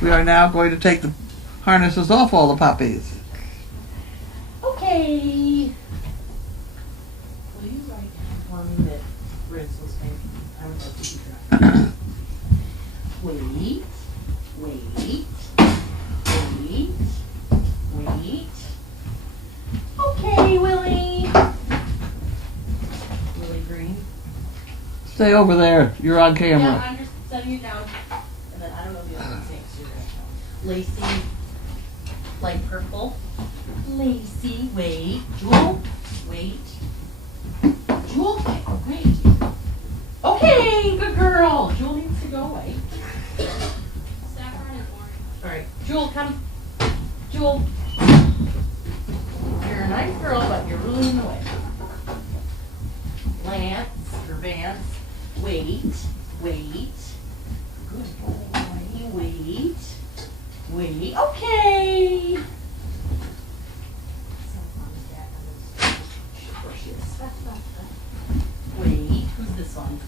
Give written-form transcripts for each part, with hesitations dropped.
We are now going to take the harnesses off all the puppies. Okay. Please write down for me that Riz was making. I would love to keep track. Wait. Okay, Willie. Willie Green. Stay over there. You're on camera. Yeah, I'm just setting you down. And then I don't know the other things you're going to Lacey, light purple. Lacey, wait. Jewel, wait. Jewel, wait. Okay, good girl. Jewel needs to go away. Saffron and orange. All right, Jewel, come. Jewel. You're a nice girl, but you're really in the way. Lance, or Vance, wait. Good boy, wait. Okay. Where she is. Wait, who's this one?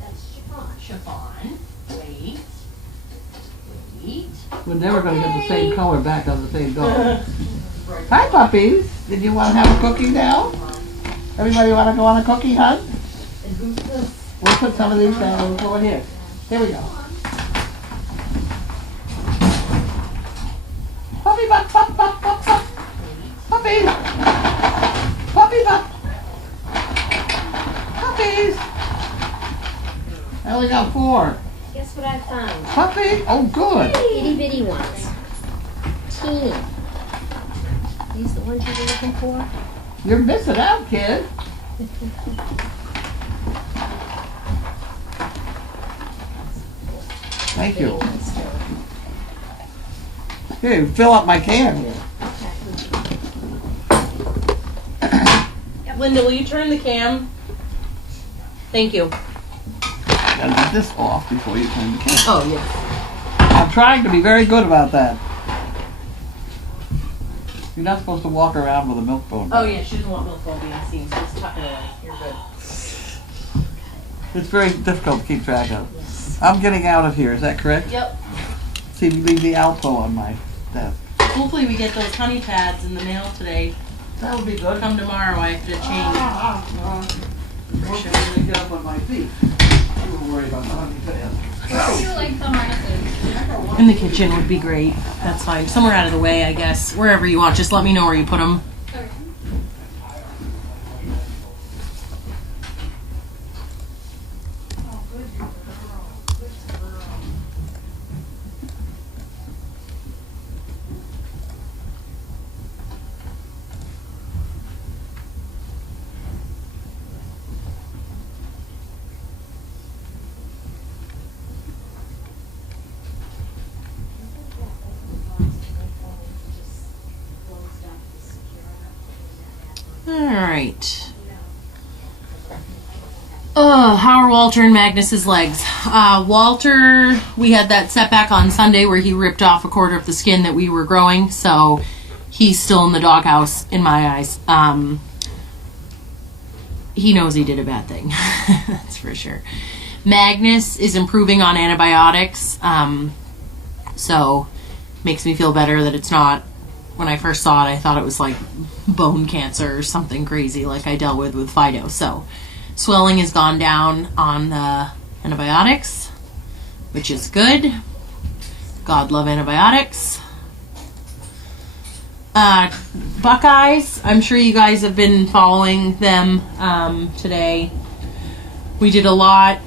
That's Chiffon. Wait. We're never going to get the same color back on the same dog. Hi, puppies. Did you want to have a cookie now? Everybody want to go on a cookie hunt? And who's this? We'll put some of these down. We'll go in here. Here we go. Puppy butt, pup, pup, pup, pup. Puppies. Puppy butt. Puppies. I only got 4. Guess what I found? Puppy? Oh, good. Itty bitty ones. Teeny. These the ones you were looking for? You're missing out, kid. Thank you. Here, fill up my can here. Linda, will you turn the cam? Thank you. Gotta get this off before you turn the can. Oh, yeah. I'm trying to be very good about that. You're not supposed to walk around with a milk bone. Oh, yeah, she doesn't want milk while being seen, so just tuck it away. You're good. It's very difficult to keep track of. Yes. I'm getting out of here, is that correct? Yep. See, we leave the Alpo on my desk. Hopefully we get those honey pads in the mail today. That would be good. Come tomorrow, I have to change. Once I'm going to get up on my feet, you won't worry about the honey pads. Where do you like the harnesses? In the kitchen would be great. That's fine. Somewhere out of the way, I guess. Wherever you want. Just let me know where you put them. Okay. Alright. How are Walter and Magnus's legs? Walter, we had that setback on Sunday where he ripped off a quarter of the skin that we were growing, so he's still in the doghouse in my eyes. He knows he did a bad thing. That's for sure. Magnus is improving on antibiotics, so makes me feel better that it's not. When I first saw it, I thought it was like bone cancer or something crazy like I dealt with Fido. So swelling has gone down on the antibiotics, which is good. God love antibiotics. Buckeyes, I'm sure you guys have been following them today. We did a lot.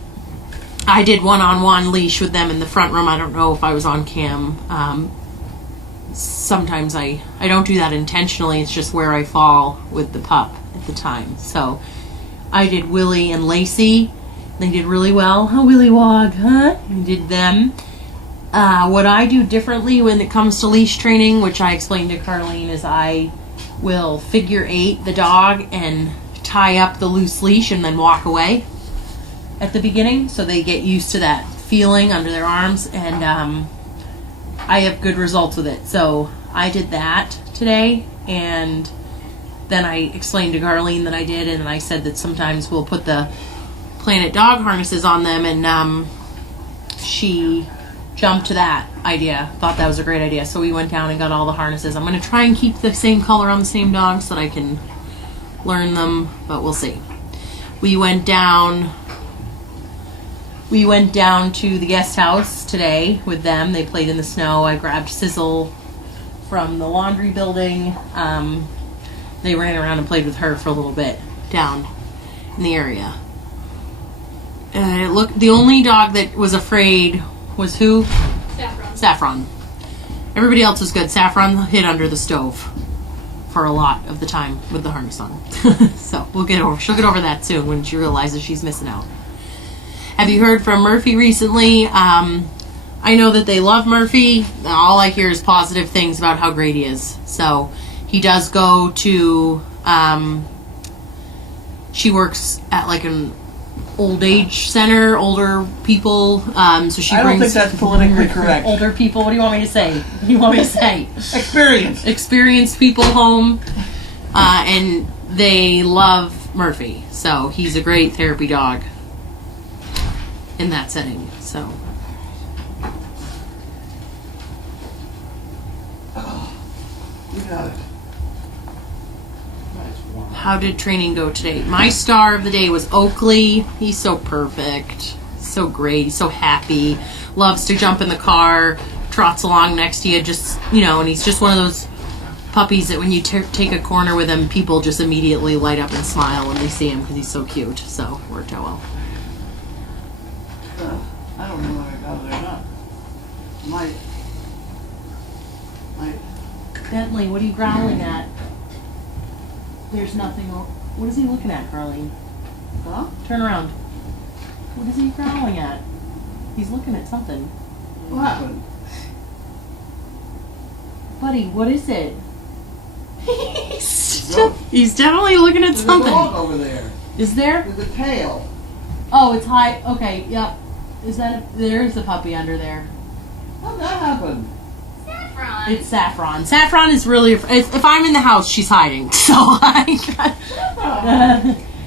I did one-on-one leash with them in the front room. I don't know if I was on cam. Sometimes I don't do that intentionally. It's just where I fall with the pup at the time. So I did Willie and Lacey. They did really well. Oh, Willie Wog, huh? I did them. What I do differently when it comes to leash training, which I explained to Carlene, is I will figure 8 the dog and tie up the loose leash and then walk away at the beginning so they get used to that feeling under their arms, and I have good results with it. So I did that today, and then I explained to Carlene that I did, and I said that sometimes we'll put the Planet Dog harnesses on them, and she jumped to that idea. Thought that was a great idea. So we went down and got all the harnesses. I'm going to try and keep the same color on the same dog so that I can learn them, but we'll see. We went down to the guest house today with them. They played in the snow. I grabbed Sizzle from the laundry building. They ran around and played with her for a little bit down in the area. The only dog that was afraid was who? Saffron. Everybody else was good. Saffron hid under the stove for a lot of the time with the harness on. So she'll get over that soon when she realizes she's missing out. Have you heard from Murphy recently? I know that they love Murphy. All I hear is positive things about how great he is. So he does go to, she works at like an old age center, older people. So she I don't brings think that's politically correct. older people. What do you want me to say? What do you want me to say? Experienced people home, and they love Murphy. So he's a great therapy dog in that setting. So You got it. how did training go today? My star of the day was Oakley. He's so perfect, so great, he's so happy, loves to jump in the car, trots along next to you, just, and he's just one of those puppies that when you take a corner with him, people just immediately light up and smile when they see him because he's so cute. So worked out well. I don't know whether I got it or not. Might. Bentley, what are you growling at? There's nothing. What is he looking at, Carlene? Huh? Turn around. What is he growling at? He's looking at something. What happened? Buddy, what is it? He's definitely looking at There's something. a dog over there. Is there? With a tail. Oh, it's high. Okay, yep. There's a puppy under there. How did that happen? Saffron. It's Saffron. Saffron is really. If I'm in the house, she's hiding. So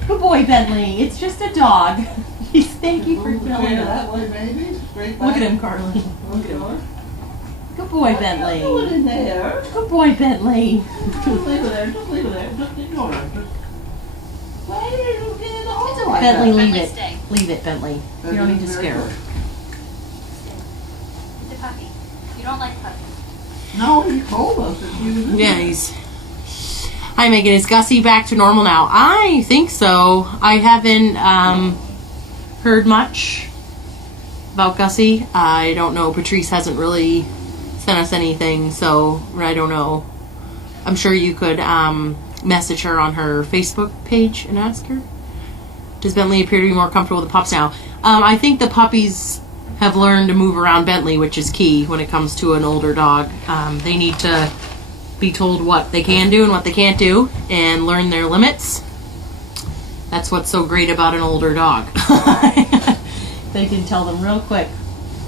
good boy, Bentley. It's just a dog. Thank you for Move the filling chair it. that way, maybe. Straight back. Look at him, Carlene. Look at him. Good boy, Bentley. Put it in there. Good boy, Bentley. Just leave it there. Just leave it there. Just ignore it. Why did you get it all like Bentley, that? leave Bentley, it. stay. Leave it, Bentley. You don't need to scare her. It's a puppy. You don't like puppies. No, he told us that he was in Yeah, there. he's. Hi, Megan. Is Gussie back to normal now? I think so. I haven't heard much about Gussie. I don't know. Patrice hasn't really sent us anything, so I don't know. I'm sure you could message her on her Facebook page and ask her. Does Bentley appear to be more comfortable with the pups now? I think the puppies have learned to move around Bentley, which is key when it comes to an older dog. They need to be told what they can do and what they can't do and learn their limits. That's what's so great about an older dog. They can tell them real quick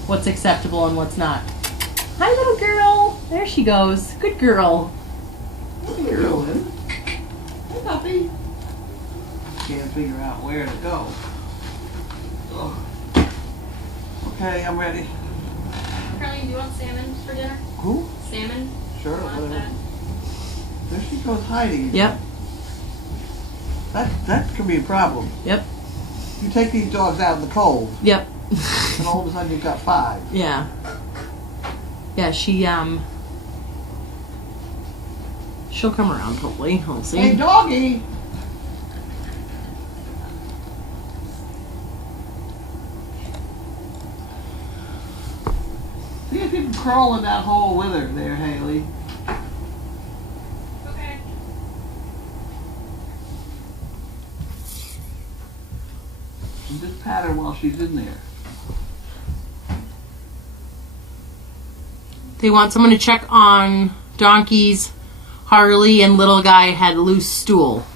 what's acceptable and what's not. Hi, little girl. There she goes. Good girl. What are you doing? Hey, puppy. Can't figure out where to go. Ugh. Okay, I'm ready. Carlene, do you want salmon for dinner? Who? Salmon? Sure, You want whatever. that? There she goes hiding. Yep. That could be a problem. Yep. You take these dogs out in the cold, Yep. and all of a sudden you've got 5. Yeah. Yeah, she'll come around hopefully. We'll see. Hey, doggy! See if you can crawl in that hole with her there, Haley. Okay. And just pat her while she's in there. They want someone to check on donkeys. Harley and little guy had loose stool.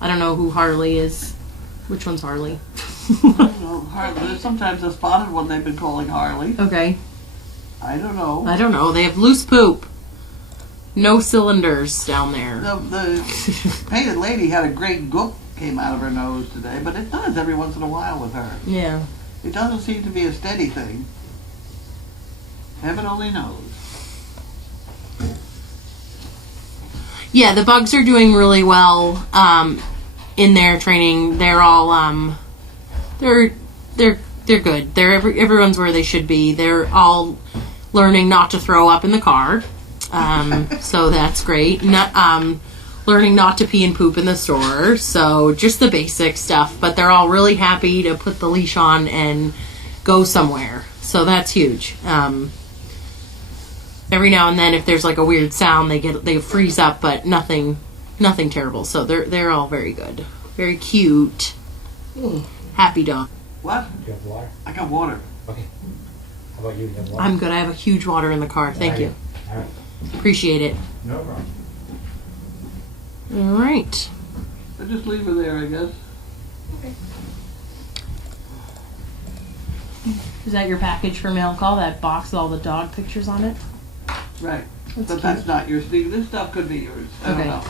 I don't know who Harley is. Which one's Harley? I don't know. Harley. There's sometimes a spotted one they've been calling Harley. Okay. I don't know. I don't know. They have loose poop. No cylinders down there. The painted lady had a great gook came out of her nose today, but it does every once in a while with her. Yeah. It doesn't seem to be a steady thing. Heaven only knows. Yeah, the bugs are doing really well in their training. They're all they're good. Everyone's where they should be. They're all learning not to throw up in the car, so that's great. Learning not to pee and poop in the store. So just the basic stuff. But they're all really happy to put the leash on and go somewhere. So that's huge. Every now and then, if there's like a weird sound, they freeze up, but nothing terrible. So they're all very good, very cute, happy dog. What? Do you have water? I got water. Okay. How about you? You have water? I'm good. I have a huge water in the car. Thank you. All right. Appreciate it. No problem. All right. I just leave her there, I guess. Is that your package for mail call? That box with all the dog pictures on it? Right. That's But that's not yours. This stuff could be yours. I don't Okay. know.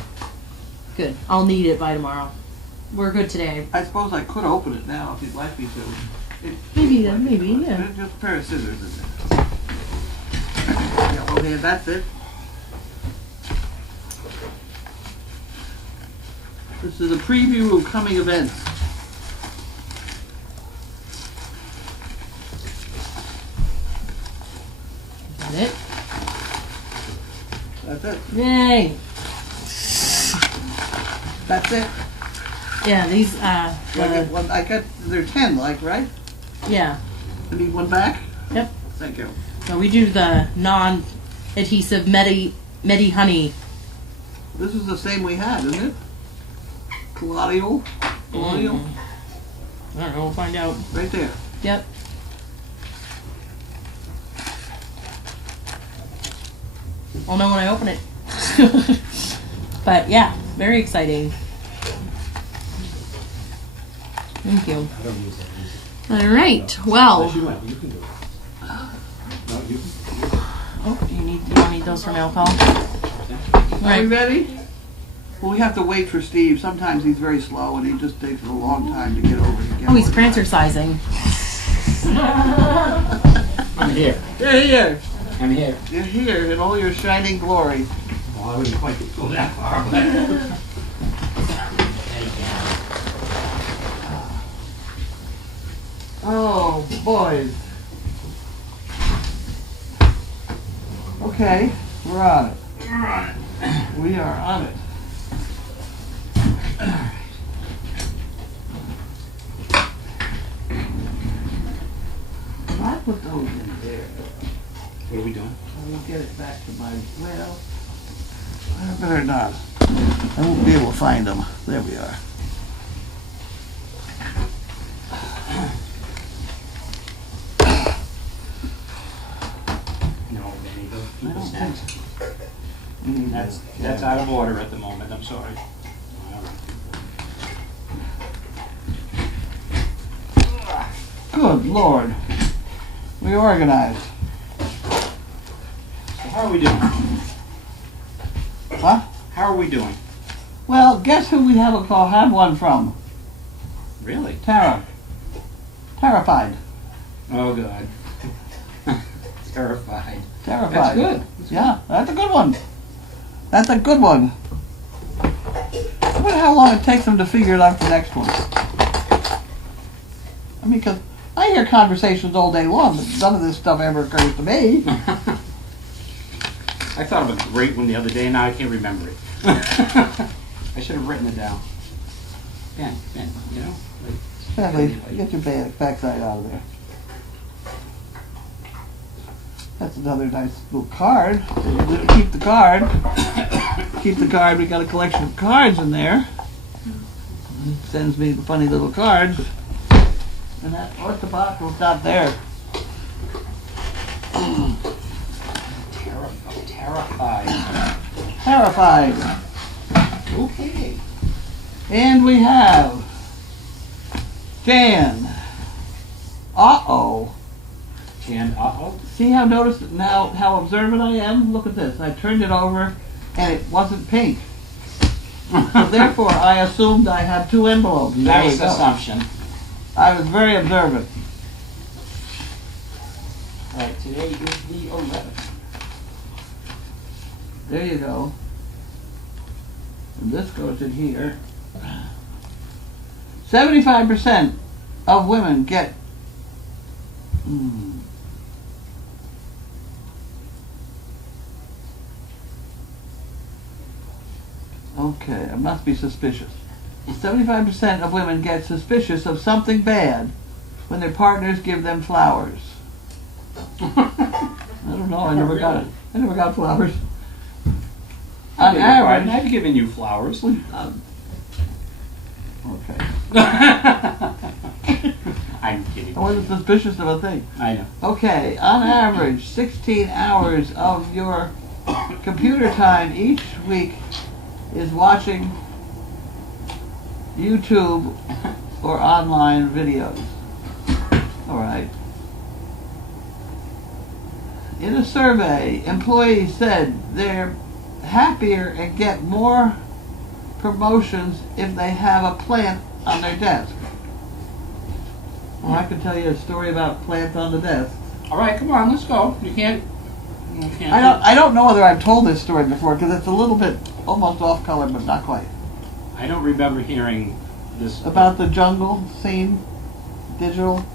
Good. I'll need it by tomorrow. We're good today. I suppose I could open it now if you'd like me to. Maybe, yeah. Just a pair of scissors in there. Yeah, okay, that's it. This is a preview of coming events. Is that it? That's it. Yay. That's it. Yeah, these, I got, there are 10, like, right? yeah. I need one back? Yep. Thank you. So we do the non-adhesive Medi Honey. This is the same we had, isn't it? Colonial? Colonial? I don't know, we'll find out. Right there. Yep. I'll know when I open it. But yeah, very exciting. Thank you. I don't use that. All right. Well, Unless you want, you can do it. No, you can. oh, you don't need those for mail call. Are we Right. ready? Well, we have to wait for Steve. Sometimes he's very slow and he just takes a long time to get over to get Oh, he's organized. prancer-sizing. I'm here. You're here. I'm here. You're here in all your shining glory. Well, I wouldn't quite go that far, but... Oh, boys. Okay, we're on it. We are on it. I put those in there. What are we doing? I will get it back to my, well, I better not. I won't be able to find them. There we are. No, maybe I the don't think snacks. Mm, That's out of order at the moment, I'm sorry. All right. Good Lord. We organized. So how are we doing? Huh? How are we doing? Well, guess who we have one from? Really? Tara. Terrified. Oh, God. Terrified. Terrified. That's good. Yeah, that's a good one. That's a good one. I wonder how long it takes them to figure it out the next one. I mean, because I hear conversations all day long, but none of this stuff ever occurs to me. I thought of a great one the other day, and now I can't remember it. I should have written it down. Ben, you know? Like, Sadly, get your backside out of there. That's another nice little card. Keep the card. Keep the card. We got a collection of cards in there. It sends me the funny little cards. And that, what's the box? Well, it's not there. terrified. Terrified. Okay. And we have Jan. Uh-oh. And uh-oh. See how how observant I am? Look at this. I turned it over and it wasn't pink. So therefore I assumed I had two envelopes. There we Nice go. assumption. I was very observant. Right. Today is the 11th. There you go. And this goes in here. 75% of women get. Okay, I must be suspicious. 75% of women get suspicious of something bad when their partners give them flowers. I don't know. I never got it. I never got flowers. On average, I've given you flowers. okay. I'm kidding. I wasn't suspicious of a thing. I know. Okay, on average, 16 hours of your computer time each week is watching YouTube or online videos. All right. In a survey, employees said they're happier and get more promotions if they have a plant on their desk. Well, I could tell you a story about plants on the desk. All right, come on, let's go. You can't. I don't know whether I've told this story before because it's a little bit almost off color, but not quite. I don't remember hearing this. About the jungle scene, digital.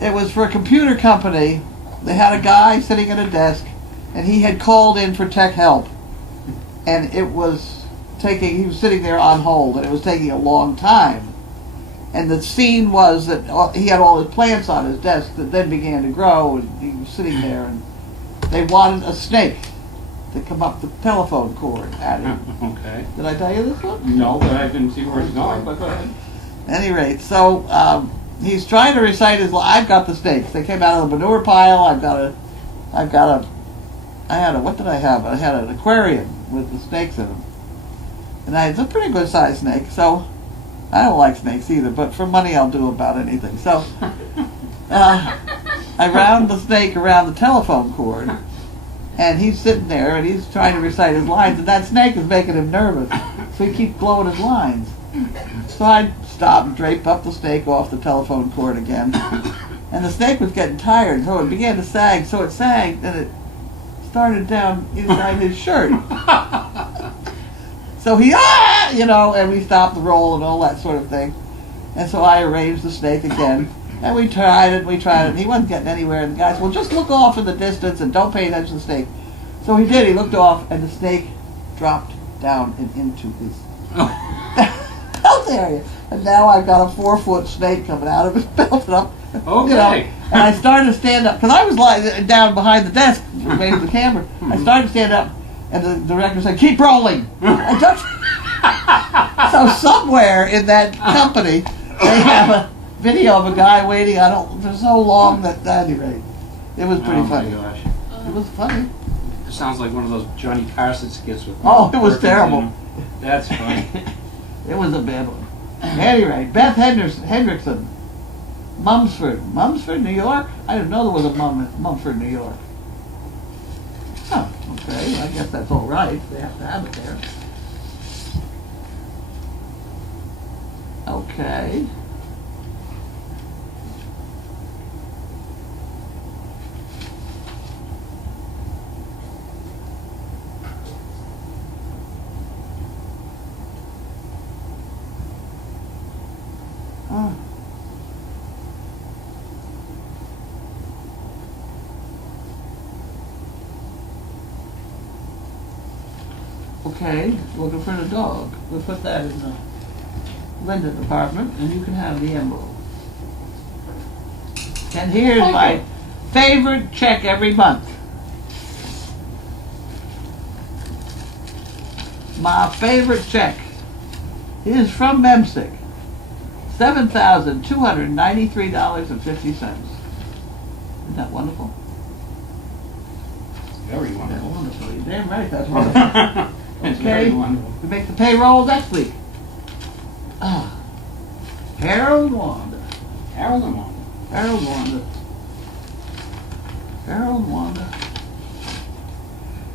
It was for a computer company. They had a guy sitting at a desk, and he had called in for tech help, and he was sitting there on hold, and it was taking a long time. And the scene was that he had all his plants on his desk that then began to grow, and he was sitting there, and they wanted a snake to come up the telephone cord at him. Okay. Did I tell you this one? No, but I didn't see where it's going. But go ahead. At any rate, so he's trying to recite his. I've got the snakes. They came out of the manure pile. I had a. What did I have? I had an aquarium with the snakes in them, and it's a pretty good sized snake. So I don't like snakes either, but for money I'll do about anything. So I round the snake around the telephone cord, and he's sitting there and he's trying to recite his lines, and that snake is making him nervous, so he keeps blowing his lines. So I stop and drape up the snake off the telephone cord again, and the snake was getting tired, so it began to sag. So it sagged, and it started down inside his shirt. So he, and we stopped the roll and all that sort of thing. And so I arranged the snake again, and we tried it, and he wasn't getting anywhere. And the guy said, well, just look off in the distance and don't pay attention to the snake. So he did. He looked off, and the snake dropped down and into his belt area. And now I've got a 4-foot snake coming out of his belt. Okay. And I started to stand up, because I was lying down behind the desk, waiting for the camera. I started to stand up, and the director said, keep rolling. So somewhere in that company, they have a video of a guy waiting for so long that, at any rate, it was pretty funny. Oh my gosh. It was funny. It sounds like one of those Johnny Carson skits with. Oh, it was Perkins terrible. in 'em. That's funny. It was a bad one. At any rate, Beth Hendrickson, Mumford, New York? I didn't know there was a Mumford, New York. Oh, okay. I guess that's all right. They have to have it there. Okay. Oh. Okay, looking for the dog. We'll put that in the Linda department, and you can have the envelope. And here's my favorite check every month. My favorite check is from Memsick. $7,293.50. Isn't that wonderful? Very That's wonderful. wonderful. You're damn right that's wonderful. It's Okay. very wonderful. We make the payroll next week. Harold Wanda. Harold and Wanda. Harold Wanda. Harold Wanda.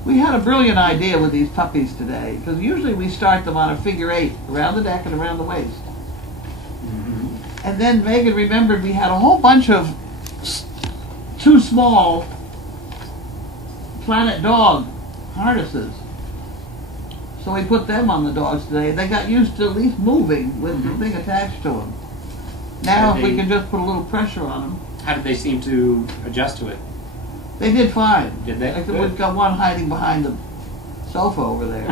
We had a brilliant idea with these puppies today, because usually we start them on a figure 8, around the neck and around the waist. Mm-hmm. And then Megan remembered we had a whole bunch of too small Planet Dog harnesses. So we put them on the dogs today. They got used to at least moving with the thing attached to them. Now if we can just put a little pressure on them. How did they seem to adjust to it? They did fine. Did they? Like Good. we've got one hiding behind the sofa over there.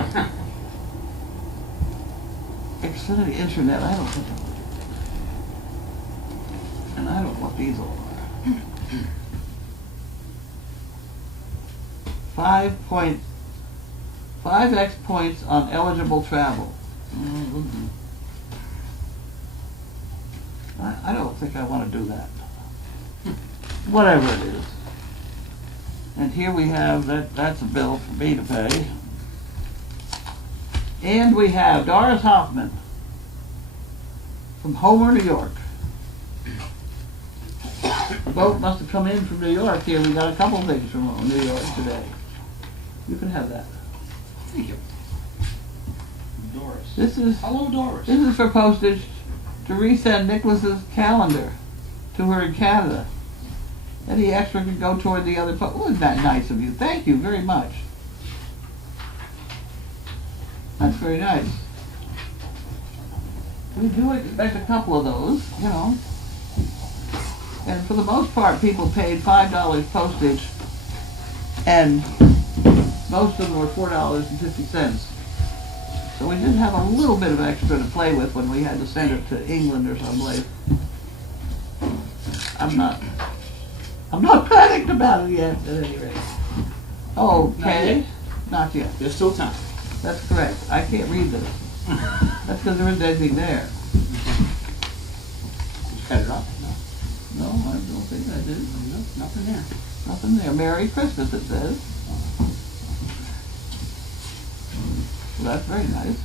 Xfinity Internet, I don't think and I don't know what these all are. 5x points on eligible travel. I don't think I want to do that. Whatever it is. And here we have, that's a bill for me to pay. And we have Doris Hoffman from Homer, New York. The boat must have come in from New York here. We got a couple things from New York today. You can have that. Thank you. Doris. This is Hello, Doris. This is for postage to resend Nicholas's calendar to her in Canada. Any extra could go toward the other post. Wasn't that nice of you? Thank you very much. That's very nice. We do expect a couple of those, you know. And for the most part, people paid $5 postage, and most of them were $4.50. So we did have a little bit of extra to play with when we had to send it to England or someplace. I'm not panicked about it yet, at any rate. Okay. Not yet. There's still time. That's correct. I can't read this. That's because there isn't anything there. Did you cut it off? No, I don't think I did. No, nothing there. Nothing there. Merry Christmas, it says. Well, that's very nice.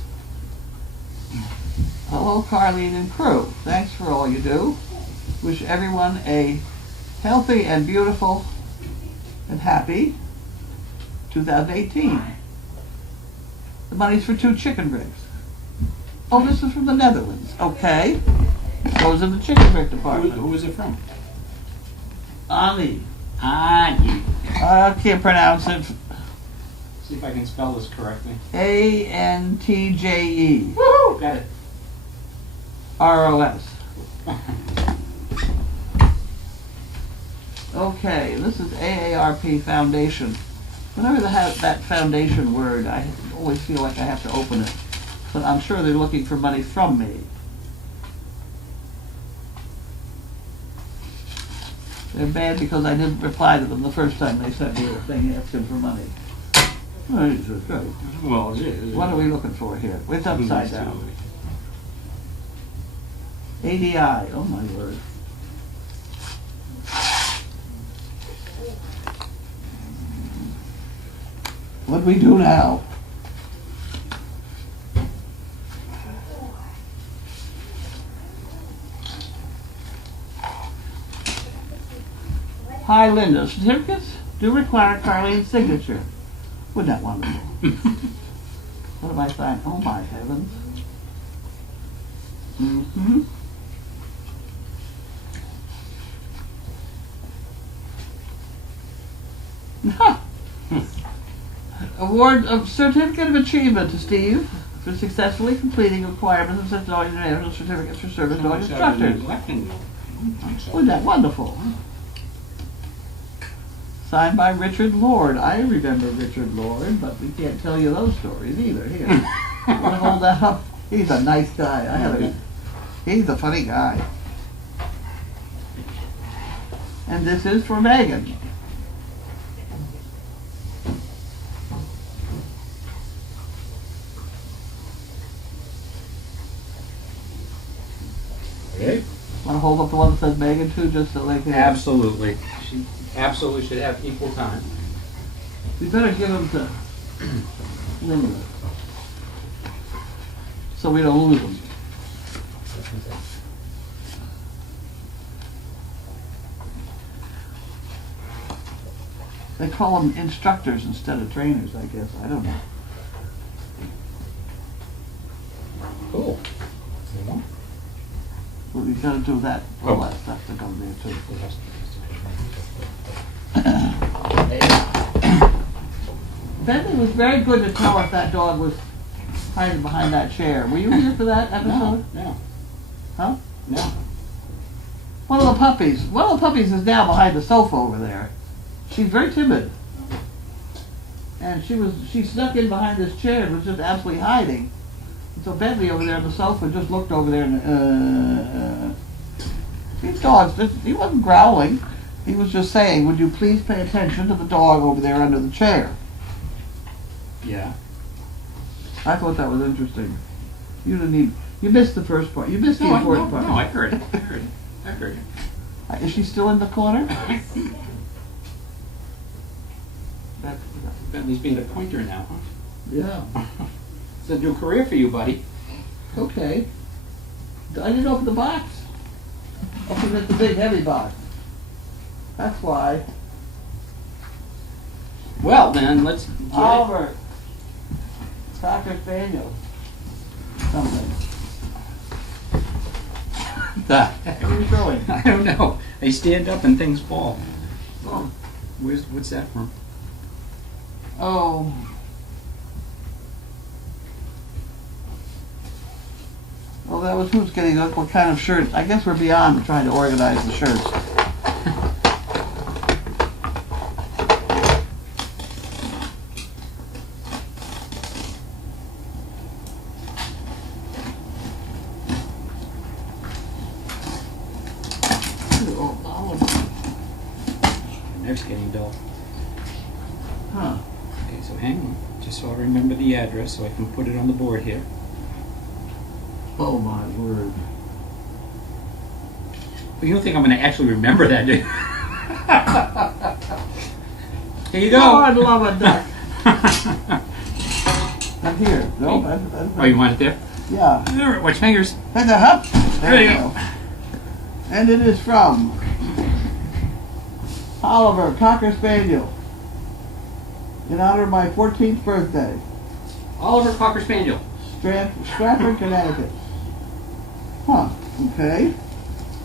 Hello, Carlene and crew. Thanks for all you do. Wish everyone a healthy and beautiful and happy 2018. The money's for 2 chicken bricks. Oh, this is from the Netherlands. Okay. Goes in the chicken brick department. Who was it from? Ani. Ani. I can't pronounce it. See if I can spell this correctly. Antje. Woohoo! Got it. ROS. Okay, this is AARP Foundation. Whenever they have that foundation word, I always feel like I have to open it. But I'm sure they're looking for money from me. They're bad because I didn't reply to them the first time they sent me a thing asking for money. Oh, Jesus Christ. Well, it is. What are we looking for here? It's upside down. ADI, oh my word. What do we do now? Hi, Linda. Certificates do require Carlene's signature. Wasn't that wonderful? What have I signed? Oh my heavens. Mm-hmm. Award of Certificate of Achievement to Steve for successfully completing requirements of such international certificates for service dog instructors. Wasn't that wonderful? Signed by Richard Lord. I remember Richard Lord, but we can't tell you those stories either. Here, want to hold that up? He's a nice guy. He's a funny guy. And this is for Megan. Okay. Want to hold up the one that says Megan too, just so they can... Absolutely. She absolutely should have equal time. We better give them to Linda, so we don't lose them. They call them instructors instead of trainers, I guess. I don't know. Cool. But we've got to do that, all that stuff to come there too. Bentley was very good to tell us that dog was hiding behind that chair. Were you here for that episode? No. Huh? No. One of the puppies is now behind the sofa over there. She's very timid. And she snuck in behind this chair and was just absolutely hiding. And so Bentley over there on the sofa just looked over there and these dogs, he wasn't growling. He was just saying, would you please pay attention to the dog over there under the chair? Yeah. I thought that was interesting. You missed the first part. You missed the important part. No, I heard it. I heard it. Is she still in the corner? Bentley's being a pointer now, huh? Yeah. It's a new career for you, buddy. Okay. I didn't open the box. Open the big heavy box. That's why. Well, then, let's get it. Oliver. Cocker Spaniel. Something. The What are you showing? I don't know. They stand up and things fall. Oh. What's that from? Oh. Well, that was who's getting what kind of shirt. I guess we're beyond trying to organize the shirts. My neck's getting dull. Huh. Okay, so hang on. Just so I remember the address so I can put it on the board here. Oh my word. Well, you don't think I'm going to actually remember that, do you? Here you go. Oh, I'd love a duck. I'm here. No, Oh, you want it there? yeah. All right, watch fingers. And the hop. There you go. And it is from Oliver, Cocker Spaniel, in honor of my 14th birthday, Oliver Cocker Spaniel. Stratford, Connecticut. Huh, okay.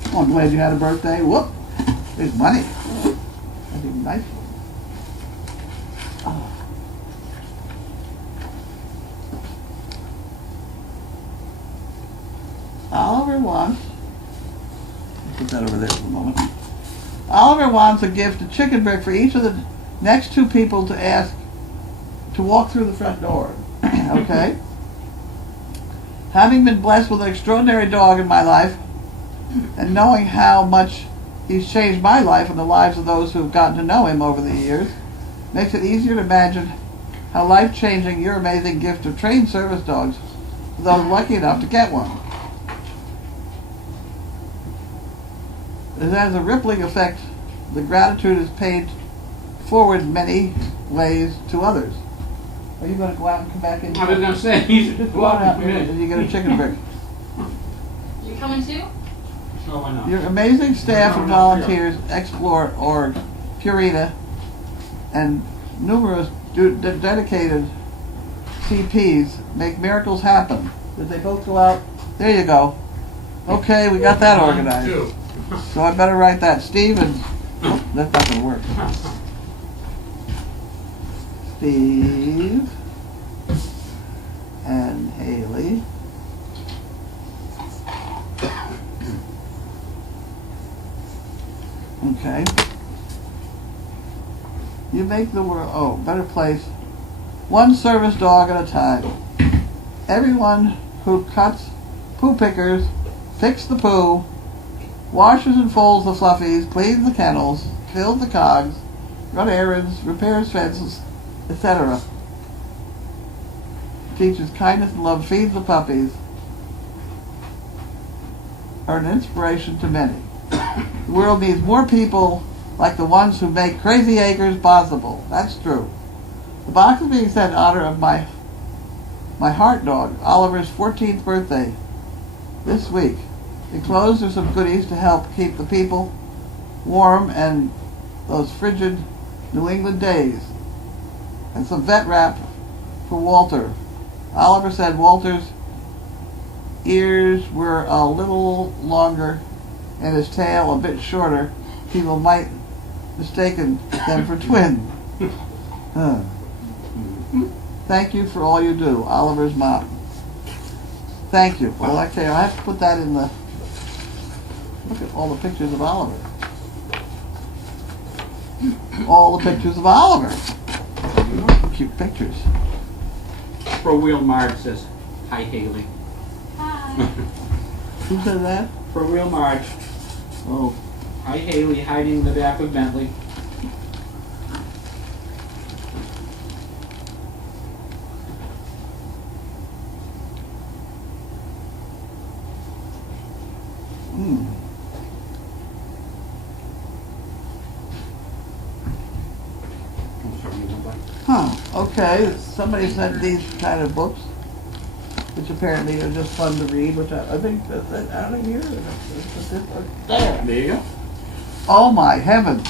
Well, I'm glad you had a birthday. Whoop, there's money. That's even nice. Oh. Oliver wants, put that over there for a moment. Oliver wants a gift, a chicken brick for each of the next two people to ask to walk through the front door. Okay? Having been blessed with an extraordinary dog in my life, and knowing how much he's changed my life and the lives of those who have gotten to know him over the years, makes it easier to imagine how life-changing your amazing gift of trained service dogs for those lucky enough to get one. It has a rippling effect. The gratitude is paid forward in many ways to others. Are you going to go out and come back in? I was going to say, he's Just go on out and you get a chicken brick. You coming too? No, why not? Your amazing staff and volunteers, Explore Org, Purina, and numerous dedicated CPs make miracles happen. Did they both go out? There you go. Okay, we got that organized. So I better write that. Steve and... Oh, that's not going to work. Steve and Haley. Okay. You make the world, better place. One service dog at a time. Everyone who cuts poo pickers, picks the poo, washes and folds the fluffies, cleans the kennels, fills the cogs, runs errands, repairs fences, etc. Teaches kindness and love, feeds the puppies, are an inspiration to many. The world needs more people like the ones who make Crazy Acres possible. That's true. The box is being sent in honor of my heart dog, Oliver's 14th birthday, this week. Enclosed are some goodies to help keep the people warm and those frigid New England days. And some vet wrap for Walter. Oliver said Walter's ears were a little longer and his tail a bit shorter. People might mistaken them for twins. Huh. Thank you for all you do, Oliver's mom. Thank you. Well, okay, I have to put that in the. Look at all the pictures of Oliver. All the pictures of Oliver. Cute pictures. Pro Wheel Marge says, "Hi Haley." Hi. Who said that? Pro Wheel Marge. Oh, Hi Haley, hiding in the back of Bentley. hmm. I'll show you one back. Huh. Okay. Somebody sent these kind of books, which apparently are just fun to read. Which I think that's it out of here. There. There you go. Oh my heavens!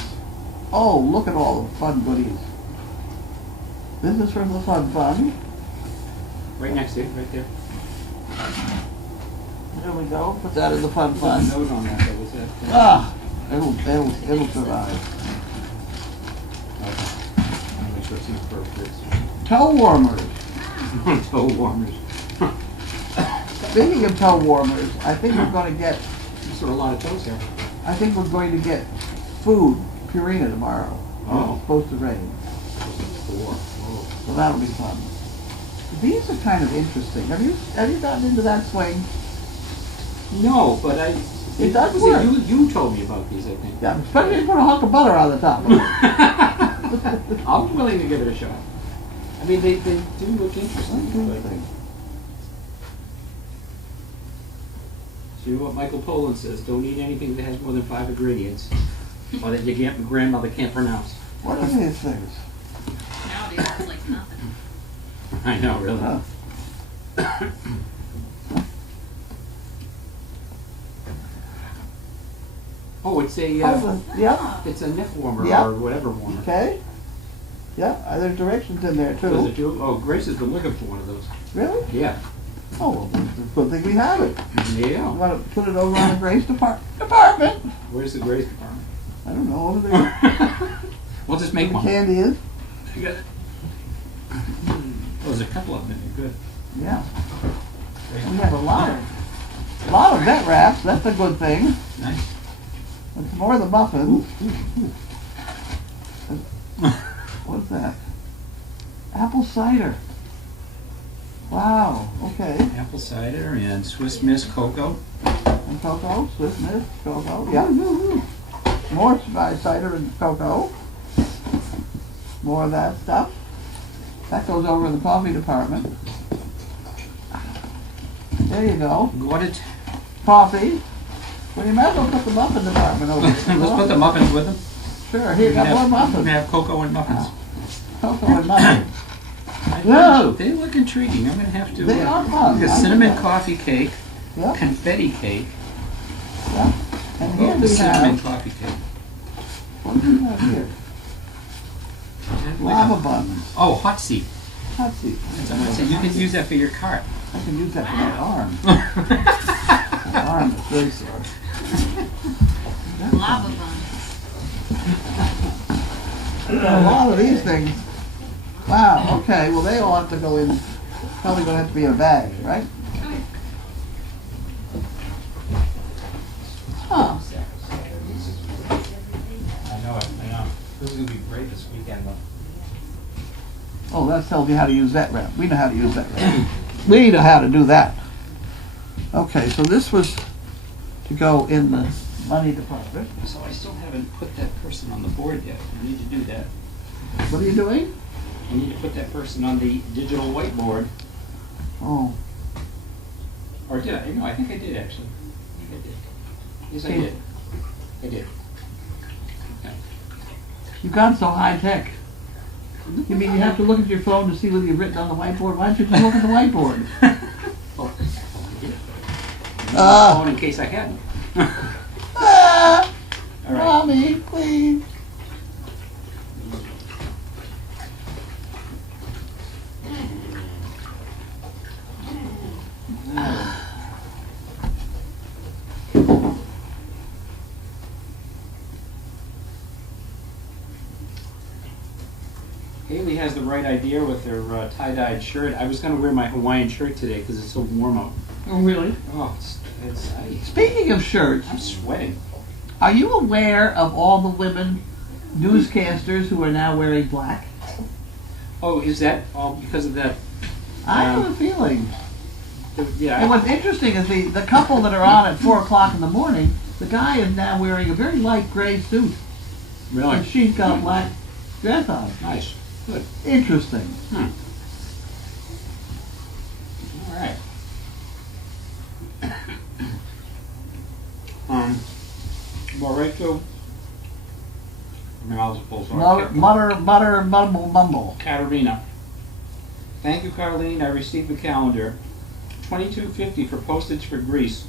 Oh, look at all the fun goodies. This is from the Fun Fund. Right next to you, right there. There we go. Put that in the Fun There's Fund. a note on that, though, was that? Ah, it'll survive. Okay. I'll make sure it's inappropriate. Toe warmers. Toe warmers. Speaking of toe warmers, I think we're going to get. There's sort of a lot of toes here. I think we're going to get food Purina tomorrow. Oh. It's supposed to rain, Four. Whoa. so that'll be fun. These are kind of interesting. Have you gotten into that swing? No, but I. It does was work. You told me about these, I think. Yeah, especially if you put a hunk of butter on the top. I'm willing to give it a shot. I mean, they do look interesting. But see what Michael Pollan says, don't eat anything that has more than 5 ingredients, or that your grandmother can't pronounce. What are these things? Nowadays it's like nothing. I know, really. Huh. Oh, it's a, Yep. it's a neck warmer Yeah. or whatever warmer. Okay. Yeah, there's directions in there Does it too. do? Oh, Grace has been looking for one of those. Really? Yeah. Oh, well, it's a good thing we have it. You Yeah. want to put it over on the Grace department? Where's the Grace department? I don't know over there. We'll just Where make the one. candy is. You got it. Oh, there's a couple of them in there. Good. Yeah. We have a lot of vet wraps. That's a good thing. Nice. It's more the muffins. What's that? Apple cider. Wow. Okay. Apple cider and Swiss Miss cocoa. And cocoa, Swiss Miss, cocoa. Yeah. More cider and cocoa. More of that stuff. That goes over in the coffee department. There you go. Got it. Coffee. Well, you might as well put the muffin department over here. Let's put the muffins with them. Sure, here, got more We can muffins. have cocoa and muffins. Cocoa and muffins. I No. They look intriguing. I'm gonna have to. They are fun. Look at I cinnamon like that. coffee cake, Yep, confetti cake. yep. And here Oh, we the cinnamon have, coffee cake. what do we have here? Lava buns. Oh, hot seat. Hot seat. That's what I'm saying. You can use that for your cart. I can use that for my arm. My arm is very sore. Lava bun. A lot of these things. Wow, okay, well they all have to go in, probably gonna have to be in a bag, right? Huh. I know. This is gonna be great this weekend, though. Oh, that tells you how to use that wrap. We know how to use that wrap. We know how to do that. Okay, so this was to go in the money department. So I still haven't put that person on the board yet. I need to do that. What are you doing? I need to put that person on the digital whiteboard. Oh, Or did I? No, I think I did actually. I think I did. Yes, I Okay. did. I did. Okay. you got so high tech. You mean you have to look at your phone to see whether you've written on the whiteboard? Why don't you just look at the whiteboard? Oh, I did. Ah. Phone in case I hadn't. Ah, All right. Mommy, please. right idea with her tie-dyed shirt. I was going to wear my Hawaiian shirt today because it's so warm out. Oh, really? Oh, it's Speaking of shirts, I'm sweating. are you aware of all the women newscasters who are now wearing black? Oh, is that all because of that? I have a feeling. Yeah. And what's interesting is the couple that are on at 4 o'clock in the morning, the guy is now wearing a very light gray suit. Really? And she's got a black dress on. Nice. Good. Interesting. All right. Well, right to. My mouth's full, so Mumble, mumble. Katerina. Thank you, Carlene. I received the calendar. $22.50 for postage for Greece.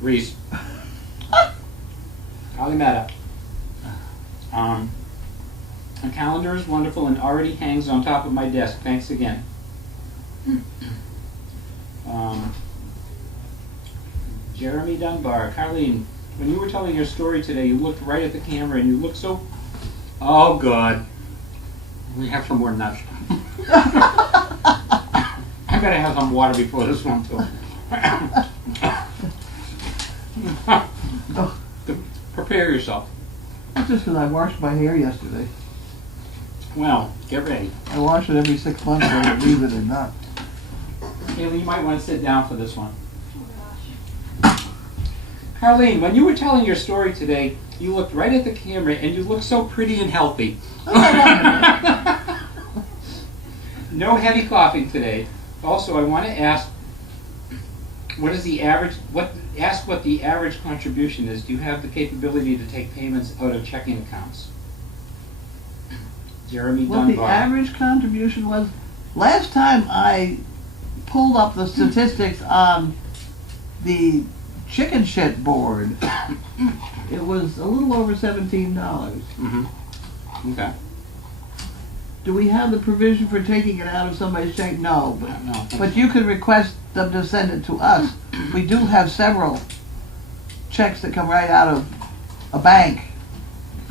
Greece. Kalimata. The calendar is wonderful and already hangs on top of my desk. Thanks again. Jeremy Dunbar. Carlene, when you were telling your story today, you looked right at the camera and you looked so... Oh, God. We have some more nuts. I gotta have some water before this one, too. Prepare yourself. That's just because I washed my hair yesterday. Well, get ready. I wash it every 6 months, whether I leave it or not. Haley, you might want to sit down for this one. Carlene, when you were telling your story today, you looked right at the camera and you looked so pretty and healthy. No heavy coughing today. Also, I want to ask, what is the average? Ask what the average contribution is. Do you have the capability to take payments out of checking accounts? Jeremy What the Dunbar. average contribution was? Last time I pulled up the statistics on the chicken shit board, it was a little over $17. Mm-hmm. Okay. Do we have the provision for taking it out of somebody's check? No. No. But you can request them to send it to us. We do have several checks that come right out of a bank.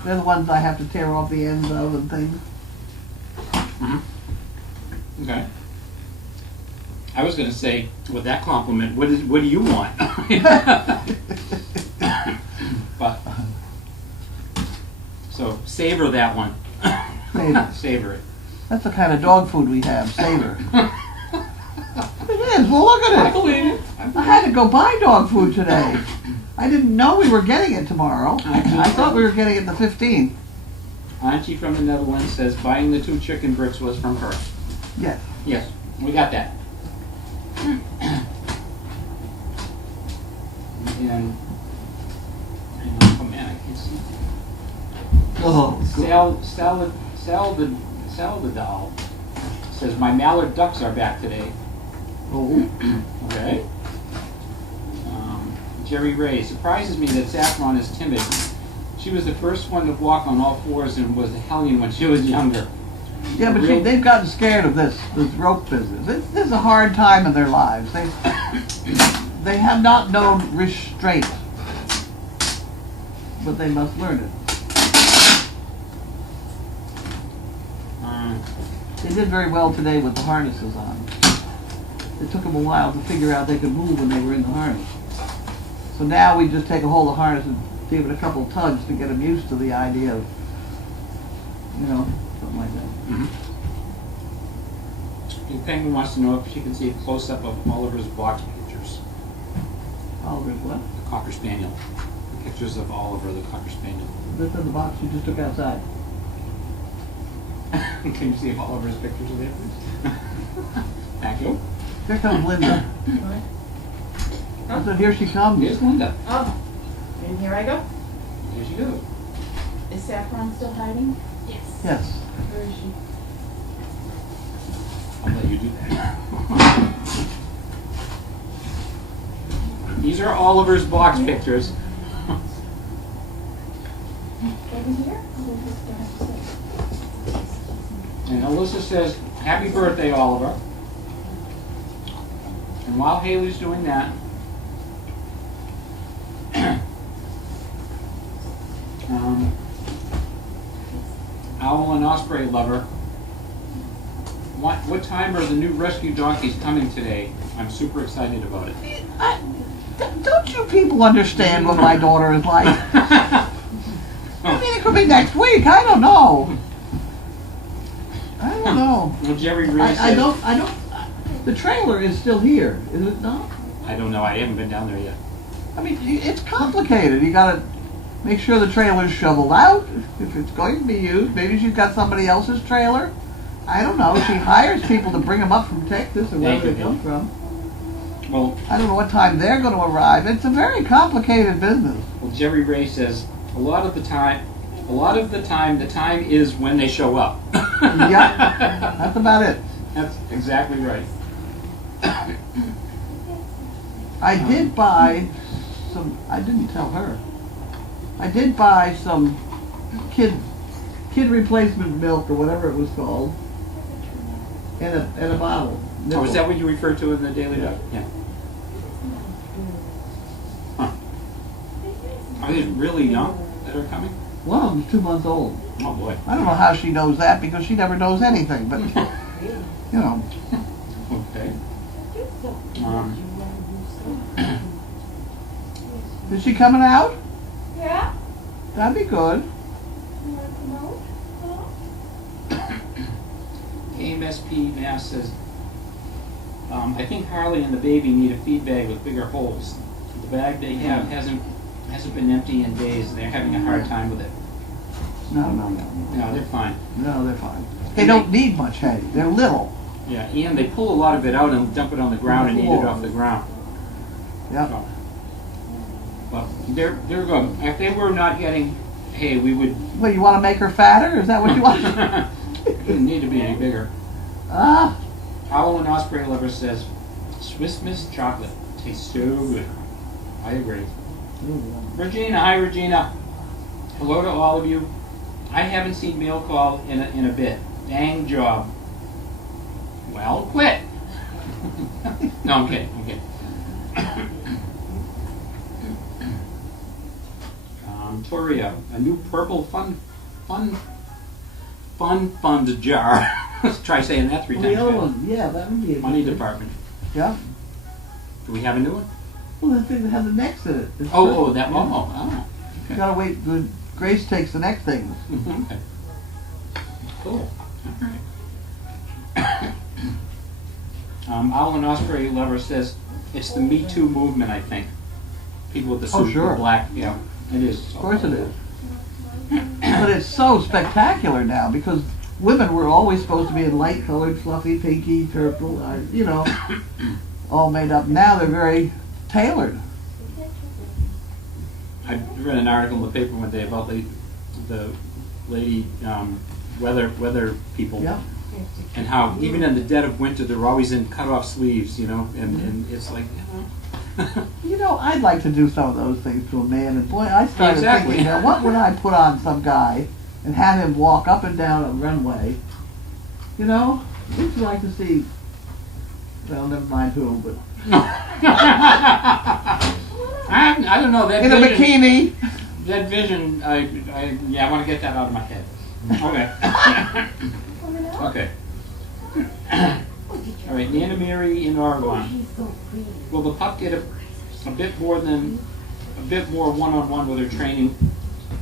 They're the ones I have to tear off the ends of and things. Mm-hmm. Okay. I was going to say, with that compliment, what do you want? But so savor that one. Savor. Savor it. That's the kind of dog food we have. Savor. It is. Well, look I at it. believe it. I had to go buy dog food today. I didn't know we were getting it tomorrow. I thought we were getting it the 15th. Auntie from the Netherlands says buying the 2 chicken bricks was from her. Yes. Yes, we got that. And oh man, I can't see. Oh, Salvador says my mallard ducks are back today. oh. Okay. Jerry Ray, surprises me that Saffron is timid. She was the first one to walk on all fours and was a hellion when she was younger. Yeah, but see, they've gotten scared of this rope business. This is a hard time in their lives. They have not known restraint, but they must learn it. They did very well today with the harnesses on. It took them a while to figure out they could move when they were in the harness. So now we just take a hold of the harness and give it a couple of tugs to get them used to the idea of, something like that. Mm-hmm. The Penguin wants to know if she can see a close-up of Oliver's box pictures. Oliver's what? The Cocker Spaniel. Pictures of Oliver, the Cocker Spaniel. This is the box you just took outside. Can you see if Oliver's pictures are there, please? Thank you. Here comes Linda. So here she comes. Here's Linda. Oh, and here I go. Here she goes. Is Saffron still hiding? Yes. Yes. Where is she? I'll let you do that. These are Oliver's box pictures. Over here? And Alyssa says, happy birthday, Oliver. And while Haley's doing that, Owl and Osprey Lover What time are the new rescue donkeys coming today? I'm super excited about it. Don't you people understand what my daughter is like? I mean, it could be next week. I don't know. I don't know. Well, Jerry Ray I says, don't. The trailer is still here, is it not? I don't know, I haven't been down there yet. I mean, it's complicated. You gotta make sure the trailer's shoveled out if it's going to be used. Maybe she's got somebody else's trailer. I don't know. She hires people to bring them up from Texas or wherever they come from. Well, I don't know what time they're going to arrive. It's a very complicated business. well, Jerry Ray says, a lot of the time, the time is when they show up. Yeah, that's about it. That's exactly right. I did buy some. I didn't tell her. I did buy some kid replacement milk or whatever it was called, in a bottle. Oh, is that what you referred to in the Daily Dot? Yeah. Huh. Are these really young that are coming? One of them's 2 months old. Oh boy. I don't know how she knows that because she never knows anything. But you know, Okay. is she coming out? Yeah? That'd be good. You want to come out? AMSP Mass says, I think Harley and the baby need a feed bag with bigger holes. The bag they have hasn't been empty in days, and they're having a hard time with it. No. No, they're fine. No, they're fine. They don't need much hay. They're little. Yeah, and they pull a lot of it out and dump it on the ground and eat it off the ground. Yeah. So, well, they're good. If they were not getting hay, we would. Well, you want to make her fatter? Is that what you want? Didn't need to be any bigger. Ah. Owl and Osprey Lover says, Swiss Miss chocolate tastes so good. I agree. Regina, hi Regina. Hello to all of you. I haven't seen Mail Call in a bit. Dang job. Well, quit. No, I'm kidding. Toria, a new purple fun jar. Let's try saying that 3 Well, times. the other fast. one, yeah, that would be a Money good- department. Yeah. Do we have a new one? Well, the thing that has the next in it. It's Oh, that yeah. oh. You gotta wait. Good. Grace takes the next thing. Okay. Cool. Owl and Osprey Lover says it's the Me Too movement. I think people with the suit, sure. the black. Yeah, it is. Of course it is. But it's so spectacular now because women were always supposed to be in light-colored, fluffy, pinky, purple, you know, all made up. Now they're very tailored. I read an article in the paper one day about the lady weather people. Yeah. And how even in the dead of winter they're always in cut-off sleeves, you know, and it's like, You know, I'd like to do some of those things to a man, and boy, I started Exactly. thinking, now, what would I put on some guy and have him walk up and down a runway? You know, who'd you like to see? Well, never mind who, but I don't know that in a vision, bikini. That vision, I want to get that out of my head. Okay. Okay. All right, Nana Mary in Oregon. Will the pup get a bit more one-on-one with her training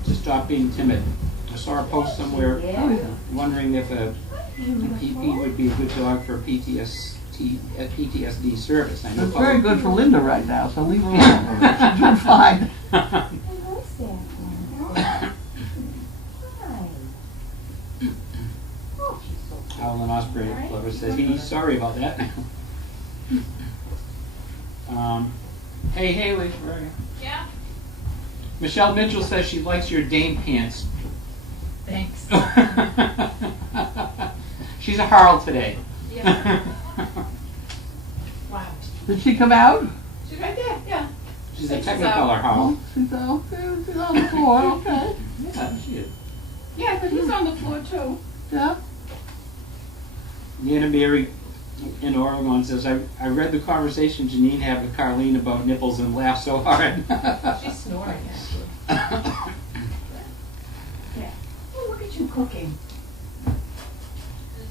to stop being timid? I saw a post somewhere wondering if a PP would be a good dog for PTSD service. I know It's very good for Linda right now, so leave her alone. She's doing fine. Alan Osprey Lover says he's sorry about that. Hey Haley, where are you? Yeah. Michelle Mitchell says she likes your Dame pants. Thanks. She's a Harl today. Yeah. Wow. Did she come out? She's right there. Yeah. She's a She's Technicolor Harl. She's on the floor, okay. Yeah, she is. Yeah, but he's on the floor too. Yeah. Nana Mary in Oregon says, I read the conversation Janine had with Carlene about nipples and laughed so hard. She's snoring actually. Yeah. Oh, look at you cooking.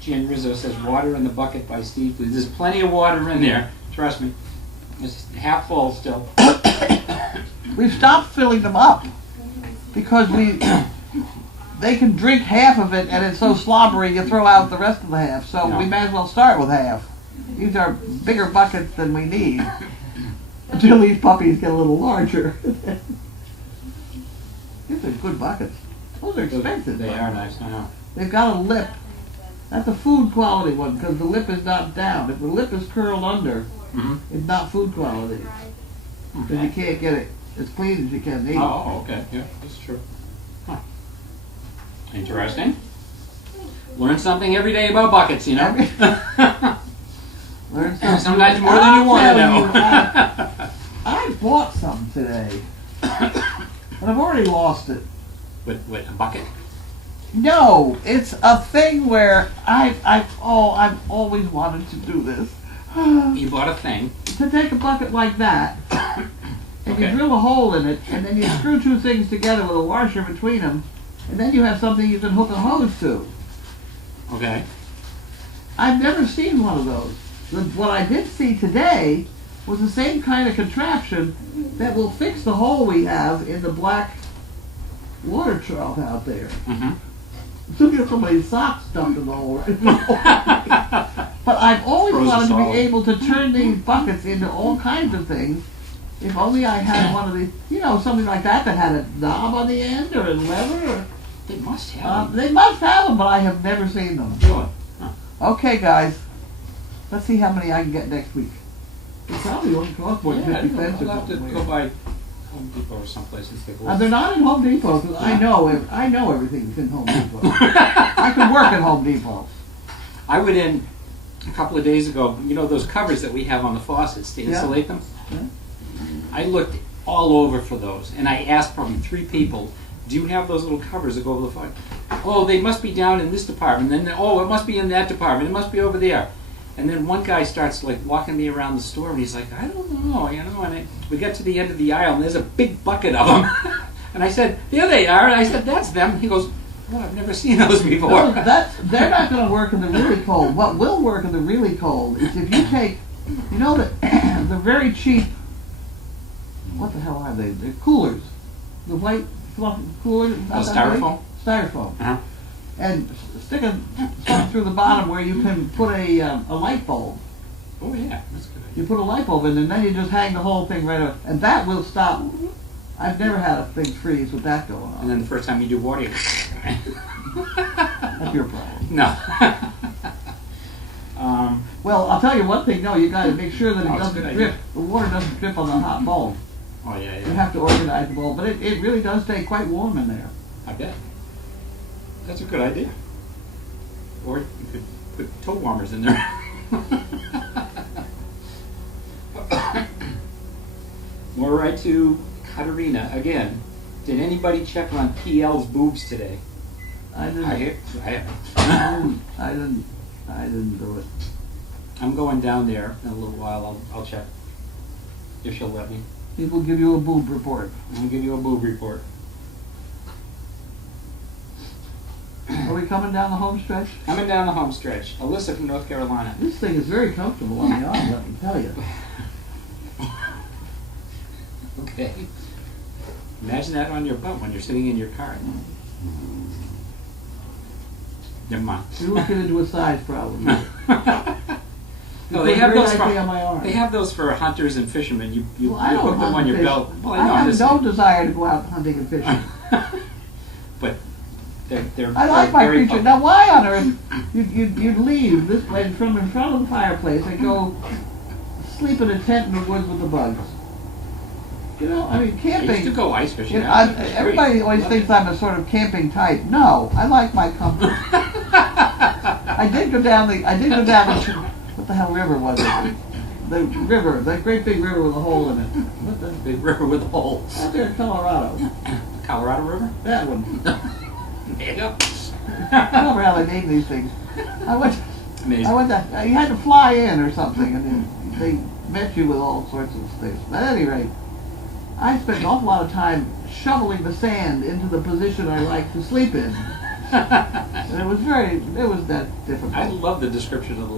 Jan Rizzo says, water in the bucket by Steve, please. There's plenty of water in there, trust me. It's half full still. We've stopped filling them up because they can drink half of it and it's so slobbery you throw out the rest of the half. So Yeah. we may as well start with half. These are bigger buckets than we need until these puppies get a little larger. These are good buckets. Those are expensive. They are nice, I know. They've got a lip. That's a food quality one because the lip is not down. If the lip is curled under, Mhm. it's not food quality. Because you can't get it as clean as you can eat. Oh, okay, yeah, that's true. Huh. Interesting. Learn something every day about buckets, you know? Learn something. Sometimes more than you want to I'll know. tell you, I bought some today, but I've already lost it. With a bucket? No, it's a thing where I've always wanted to do this. You bought a thing. To take a bucket like that, and Okay. you drill a hole in it, and then you screw two things together with a washer between them, and then you have something you can hook a hose to. Okay. I've never seen one of those. What I did see today was the same kind of contraption that will fix the hole we have in the black water trough out there. Mm-hmm. Look at somebody's socks stuffed in the hole. But I've always Frozen wanted to solid. be able to turn these buckets into all kinds of things. If only I had one of these, something like that had a knob on the end or a lever. Or, They must have them. they must have them, but I have never seen them. Really? Huh. Okay, guys. Let's see how many I can get next week. It probably won't cost more than 50 cents or I'll have to something. go by Home Depot or someplace and take a look. They're not in Home Depot because I know everything's in Home Depot. I could work at Home Depot. I went in a couple of days ago, those covers that we have on the faucets to Yeah. insulate them? Yeah. I looked all over for those, and I asked probably 3 people, do you have those little covers that go over the faucet? Oh, they must be down in this department. Then, oh, it must be in that department. It must be over there. And then one guy starts walking me around the store, and he's like, I don't know, and we got to the end of the aisle, and there's a big bucket of them. And I said, there they are. And I said, that's them. He goes, oh, I've never seen those before. No, they're not going to work in the really cold. What will work in the really cold is if you take, the very cheap, what the hell are they? They're coolers. The white fluffy coolers. not that styrofoam? big. Styrofoam. Uh-huh. And stick something through the bottom where you can put a light bulb. Oh, yeah, that's a good idea. You put a light bulb in and then you just hang the whole thing right over. And that will stop. I've never had a thing freeze with that going And on. then the first time you do water, you That's your problem. no. Well, I'll tell you one thing. No, you got to make sure that it Oh, it's a doesn't good drip. idea. The water doesn't drip on the hot bulb. Oh, yeah, You yeah. have to organize the bulb, but it really does stay quite warm in there. I bet. That's a good idea. Or you could put toe warmers in there. More right to Katerina again. Did anybody check on PL's boobs today? I didn't. I haven't. I didn't do it. I'm going down there in a little while. I'll check if she'll let me. People give you a boob report. I'll give you a boob report. Are we coming down the home stretch? Coming down the home stretch. Alyssa from North Carolina. This thing is very comfortable on the arm, let me tell you. Okay. Imagine that on your butt when you're sitting in your car. Never mind. You're looking into a size problem. No, You they put a have great those idea on my arm. they have those for hunters and fishermen. You Well, I don't hook them hunt on and your fish. belt. Well, I I know. I'm have just no saying. desire to go out hunting and fishing. But they're I like my very creature. Now, why on earth you'd leave this place from in front of the fireplace and go sleep in a tent in the woods with the bugs? I mean, I used to camping. go ice fishing. Everybody always thinks I'm a sort of camping type. No, I like my comfort. I did go down the. What the hell river was it? The river, that great big river with a hole in it. What the? Big river with holes. Out there in Colorado. Colorado River? That one. There you go. I don't know how they name these things. Amazing. You had to fly in or something, and then they met you with all sorts of things. But at any rate, I spent an awful lot of time shoveling the sand into the position I like to sleep in. And it was that difficult. I love the description of the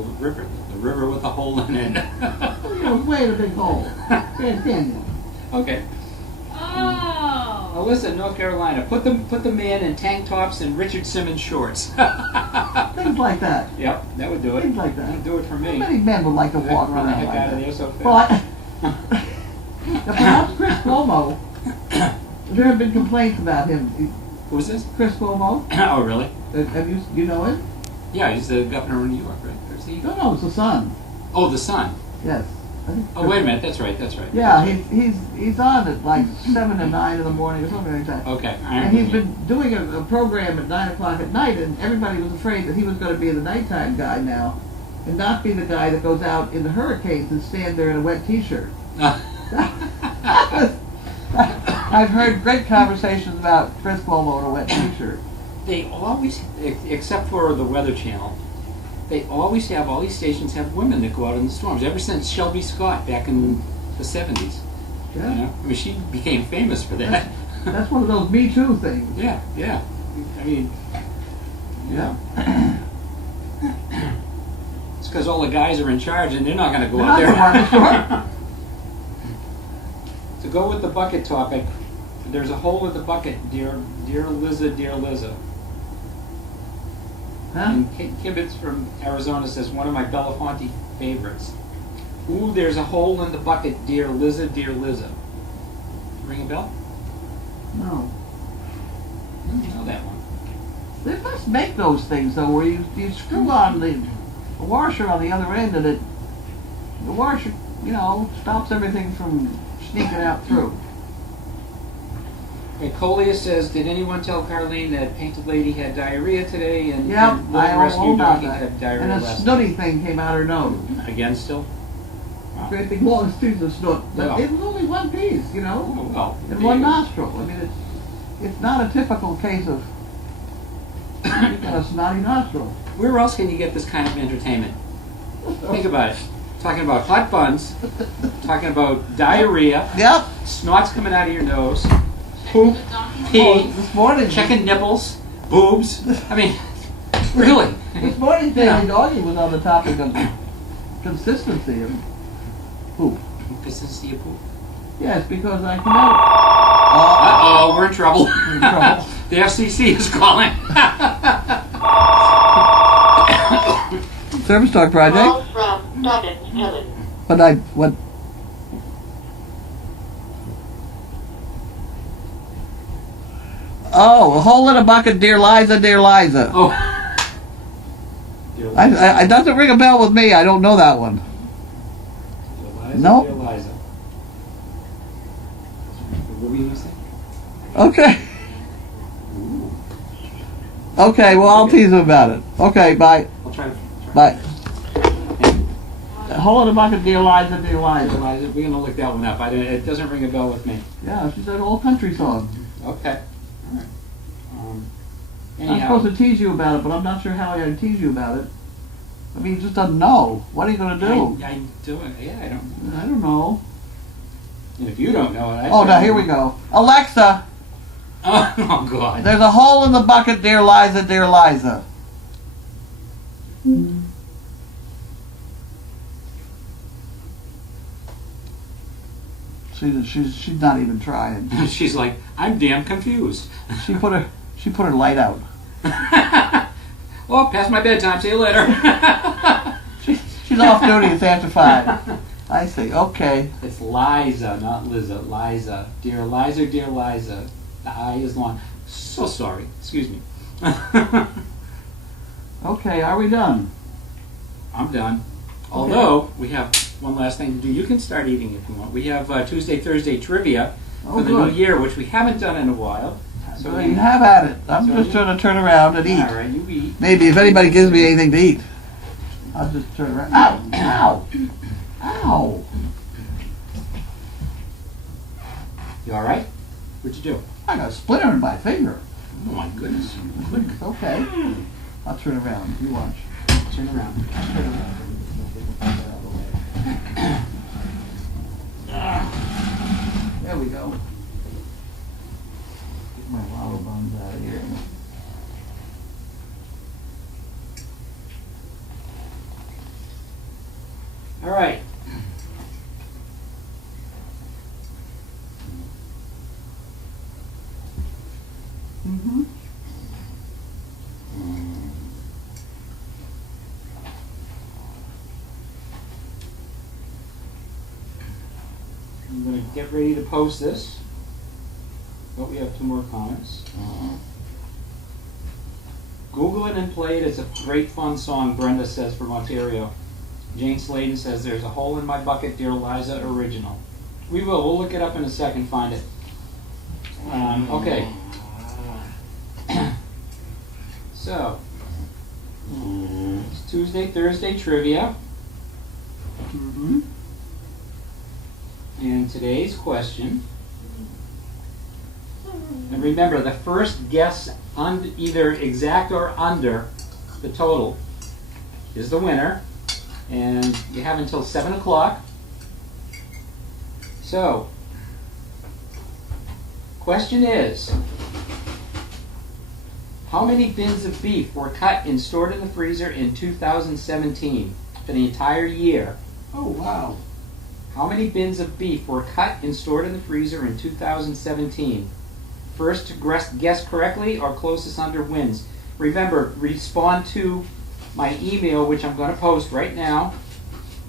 river with a hole in it. It was way in a big hole. Grand Canyon. Okay. Oh. Alyssa, North Carolina. Put the man in tank tops and Richard Simmons shorts. Things like that. Yep, that would do it. Things like that. That would do it for How me. many men would like to walk I'd around run the like heck out of that? there so fast. Well, perhaps Chris Cuomo. There have been complaints about him. Who's this? Chris Cuomo. Oh, really? Have you know him? Yeah, he's the governor of New York, right? Or is he? No, it's the son. Oh, the son. Yes. I think Oh, wait a minute. That's right. That's right. Yeah, That's he's on at like 7 to 9 in the morning or something like that. right. Okay. And he's been doing a program at 9 o'clock at night, and everybody was afraid that he was going to be the nighttime guy now, and not be the guy that goes out in the hurricanes and stand there in a wet T-shirt. I've heard great conversations about Chris Cuomo in a wet T-shirt. They always, except for the Weather Channel, they always have, all these stations have women that go out in the storms, ever since Shelby Scott back in the 70s. Yeah. You know? I mean, she became famous for that. That's one of those Me Too things. Yeah, yeah. I mean, Yeah. it's because all the guys are in charge and they're not going to go They're out not gonna there. go out in To go with the bucket topic, there's a hole in the bucket, dear Liza, dear Liza. Huh? And Kibbitz from Arizona says, one of my Belafonte favorites. Ooh, there's a hole in the bucket, dear Liza, dear Liza. Ring a bell? No. I don't know that one. They must make those things though, where you screw on the washer on the other end, and the washer, stops everything from sneaking out through. Okay, Colia says, did anyone tell Carlene that Painted Lady had diarrhea today and, Yep, and I Little Rescue know about Doggy that. had diarrhea And a last snooty thing came out her nose. night? Again still? Great big long piece of snoot. But Wow. it was only one piece, Oh, well. and one nostril. I mean, it's not a typical case of you got a snotty nostril. Where else can you get this kind of entertainment? Think about it. Talking about hot buns, talking about diarrhea, Yep. snots coming out of your nose, poop, pee, Oh, this morning, checking nipples, boobs. I mean, really. This morning, Daily Doggy was on the topic of consistency of poop. Consistency of poop. Yes, because I come out. Uh-oh, we're in trouble. in trouble. The FCC is calling. Service Dog Project. Call from Dr. Helen. What? Oh, a hole in a bucket, dear Liza, dear Liza. Oh. Dear Liza. I doesn't ring a bell with me. I don't know that one. Dear Liza, Nope. Dear Liza. What were you going to say? Okay. Okay, well, I'll tease him about it. Okay, bye. I'll try to. Bye. A hole in a bucket, dear Liza, dear Dear Liza. Liza, we're going to look that one up. It doesn't ring a bell with me. Yeah, she's an old country song. Okay. All right. I'm Anyhow, supposed to tease you about it, but I'm not sure how I can tease you about it. I mean, he just doesn't know. What are you going to do? I do it. Yeah, I don't. I don't know. And if you don't know it, I Oh, now certainly- here we go. Alexa, Oh God. there's a hole in the bucket, dear Liza, dear Liza. She's not even trying. She's like, I'm damn confused. She put her light out. Oh, past my bedtime. See you later. She's off duty. It's after 5. I see. Okay. It's Liza, not Liza. Liza. Dear Liza, dear Liza. The I is long. So sorry. Excuse me. Okay. Are we done? I'm done. Although, we have one last thing to do. You can start eating if you want. We have Tuesday, Thursday trivia for the new good. year, which we haven't done in a while. So you have at it. I'm So just you- trying to turn around and eat. All right, you eat. Maybe if anybody gives me anything to eat, I'll just turn around. Ow! Ow! Ow! You all right? What'd you do? I got a splinter in my finger. Oh my goodness. It's okay. I'll turn around. You watch. Turn around. Turn around. There we go. Get my lava buns out of here. All right. Mm-hmm. I'm going to get ready to post this, but we have 2 more comments. Google it and play it. It's a great fun song, Brenda says from Ontario. Jane Sladen says, there's a hole in my bucket, dear Liza, original. We will. We'll look it up in a second, find it. Okay. So, it's Tuesday, Thursday trivia. Mm-hmm. And today's question, and remember, the first guess either exact or under the total is the winner. And you have until 7 o'clock. So, question is, how many bins of beef were cut and stored in the freezer in 2017 for the entire year? Oh, wow. How many bins of beef were cut and stored in the freezer in 2017? First to guess correctly or closest under wins. Remember, respond to my email, which I'm going to post right now.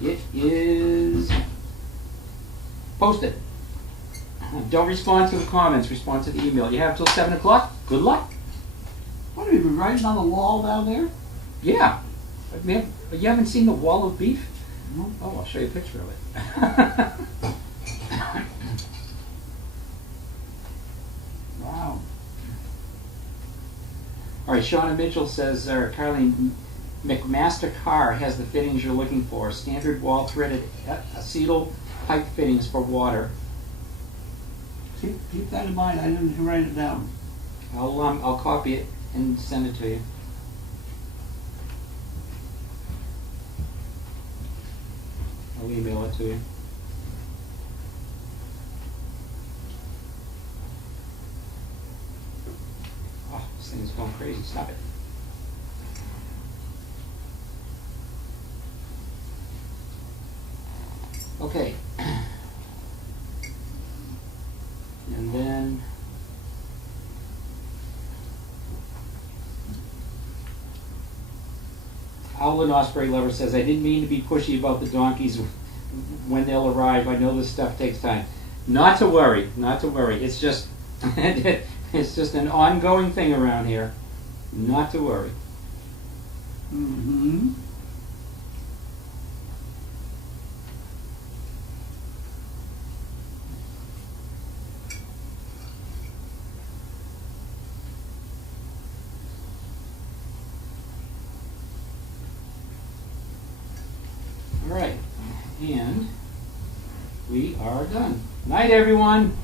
It is posted. Don't respond to the comments, respond to the email. You have till 7 o'clock. Good luck. What, have you been writing on the wall down there? Yeah. You haven't seen the wall of beef? No. Oh, I'll show you a picture of it. Wow. All right, Shauna Mitchell says, Carlene, McMaster car has the fittings you're looking for. Standard wall threaded acetal pipe fittings for water. Keep that in mind. I didn't write it down. I'll copy it and send it to you. I'll email it to you. Oh, this thing is going crazy. Stop it. Okay. And then Howlin' Osprey Lover says, I didn't mean to be pushy about the donkeys when they'll arrive. I know this stuff takes time. Not to worry, not to worry. It's just it's just an ongoing thing around here. Not to worry. Mm-hmm. All right, and we are done. Night, everyone.